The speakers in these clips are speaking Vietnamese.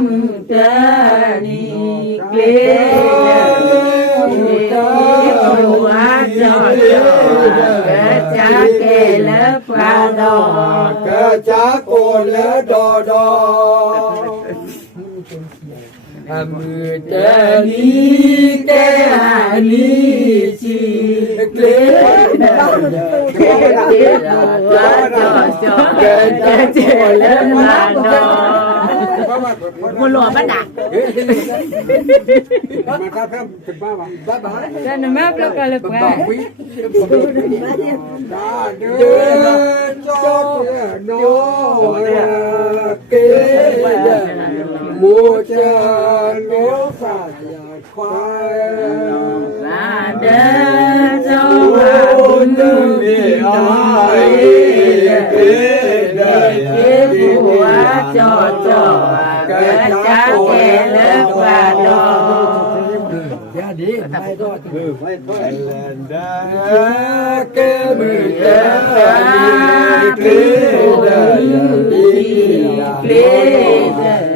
mu ta ni gle wa cho ke cha ke le pa do ke cha ko le do do mu ta ni ke ani chi gle một lọ bắt đạn ra nó mép nó coi lực quá mua cho nó phải khoai và để cho bạn đi ai cái của cho cái cha cái lớp và đó đi mai đó phải lên đó cái mình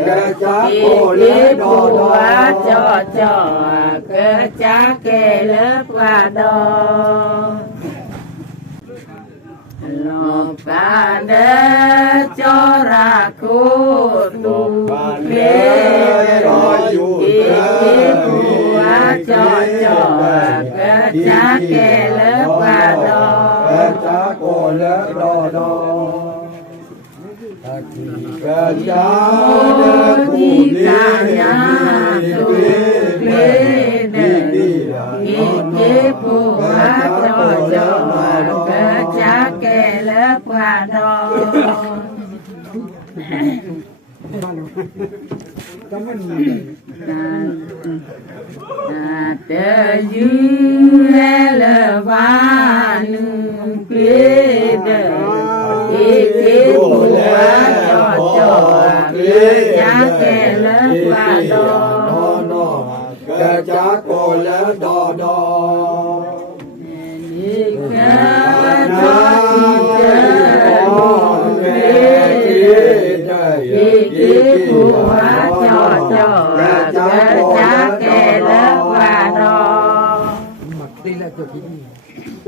cái cha cô lớp của cho cái cha cái lớp và đó lộc ca đế cho ra cô tu lê ý của cho cái cha kê lớp và đó cái cha cô lớp đó cái cha đi cả nhà tu lê ý của cho cái cha kê lớp và đó tờ dư lê va nương kế đời kế của cho cái cha kê lớp và đó cái cha cô lớp đó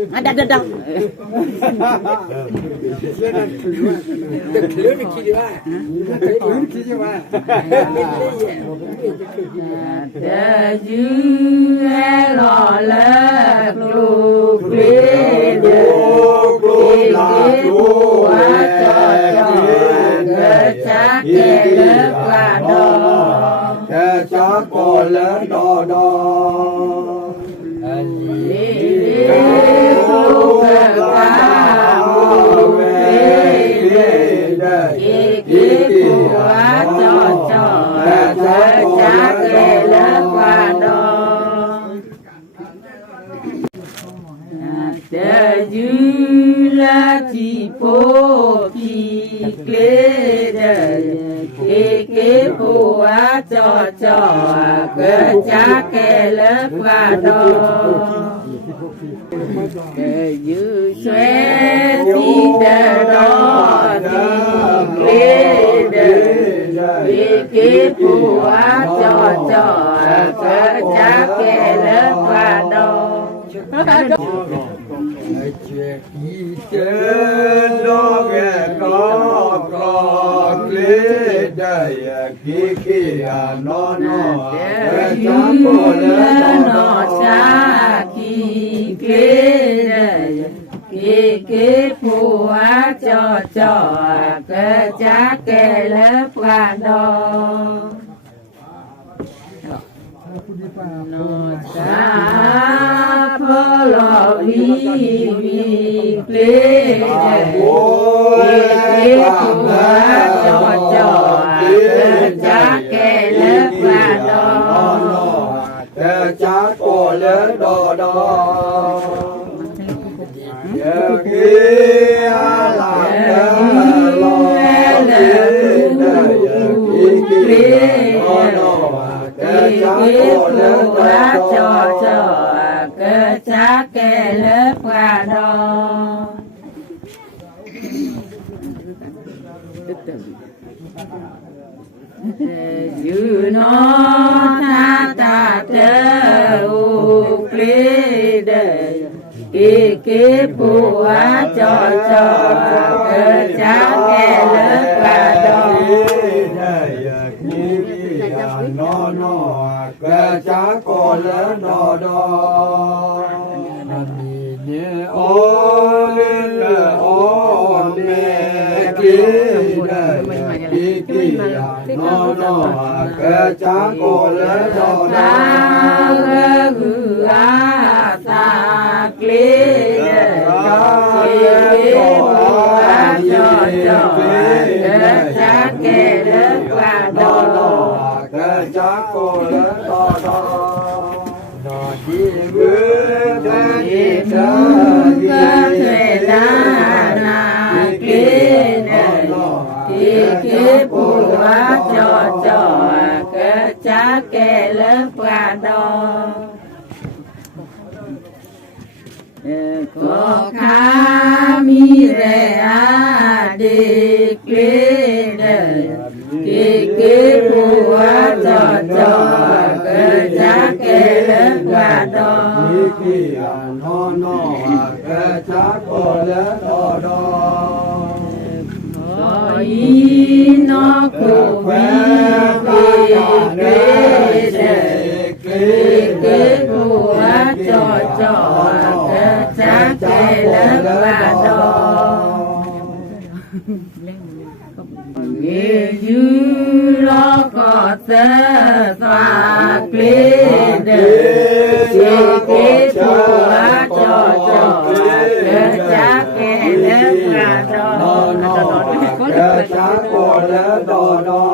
Ada dah. Ada juga lola kluk chỉ phố kỳ kê của cho cái cha kê lớp và đó dư xoe thì đó thì kê của cho cái cha kê lớp và đó chuyện gì trên đó nghe có lê đây khi nó cha cô nó cha khi kế phù cho cái cha kê lớp và đó nó cha phô lo vi lê kế phù cho cái cha kê lớp và đó cái cha cô lớp đó giờ kia làm lo cái cho cái cha kê lớp và đó ยูโนนาตาเตอุกลีเดกิกิปัวจอจอเกิดจากแก่เลิกกระดอง nó cái cha cô lớn đò đò mình nhớ ôn lên ôn mẹ kia đây kia nó cái cha cô lớn đò đò gư a ta kli cho cái cha kẻ lớn qua đò cái cha cô lớn đò đò nó đi bước đi thuê na na kia kia bùa cho cái cha kẻ lớn qua đò có khá mi re a đi kia bùa cho cái cha kẻ lớn qua đò nó cái cha cô lớn đò đò nó cụ cái bùa cho cái cha kẻ lớn qua đò như lo có sơ xoa kli cái bùa cho cái cha kẻ lớn qua đò cái cha cô lớn đò đò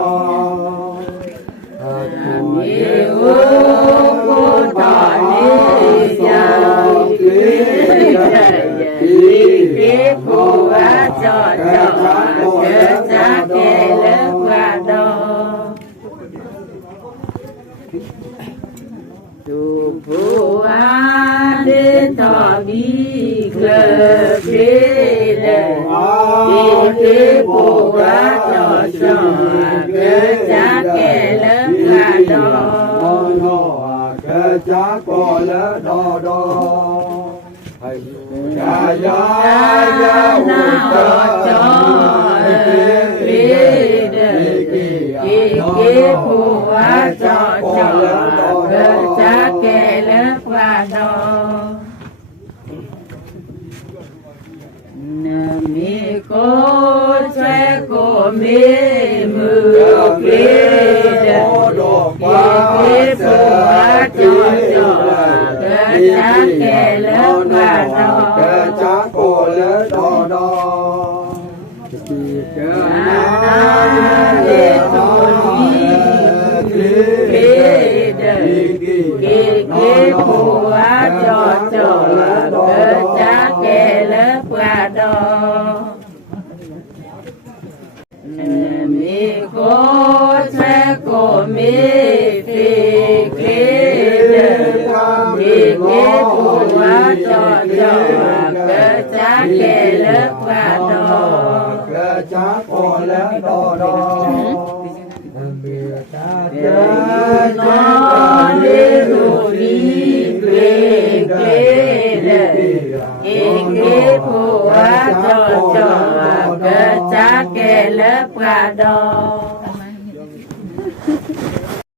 yêu cô đò đi nhau cái bùa cho cái cha kẻ lớn qua đò tu bùa đến tỏ đi cờ phía đây cái bùa cho cái cha kẻ lớn qua đò cái cha cô lớn đò đò ya ya cái bùa cho cái cha kẻ lớn qua đò mi cô che cô mi mưa kia cái bùa cho cái cha kẻ lớn qua đò cái cha cô lớn đò đò cái bùa cho cái cha kẻ lớn qua đò mi cô che cô mi phi cái bùa cho cái cha kẻ lớn qua đò cái cha cô lớn đò đò nó đi rồi đi cái bùa cho cái cha kẻ lớn qua đò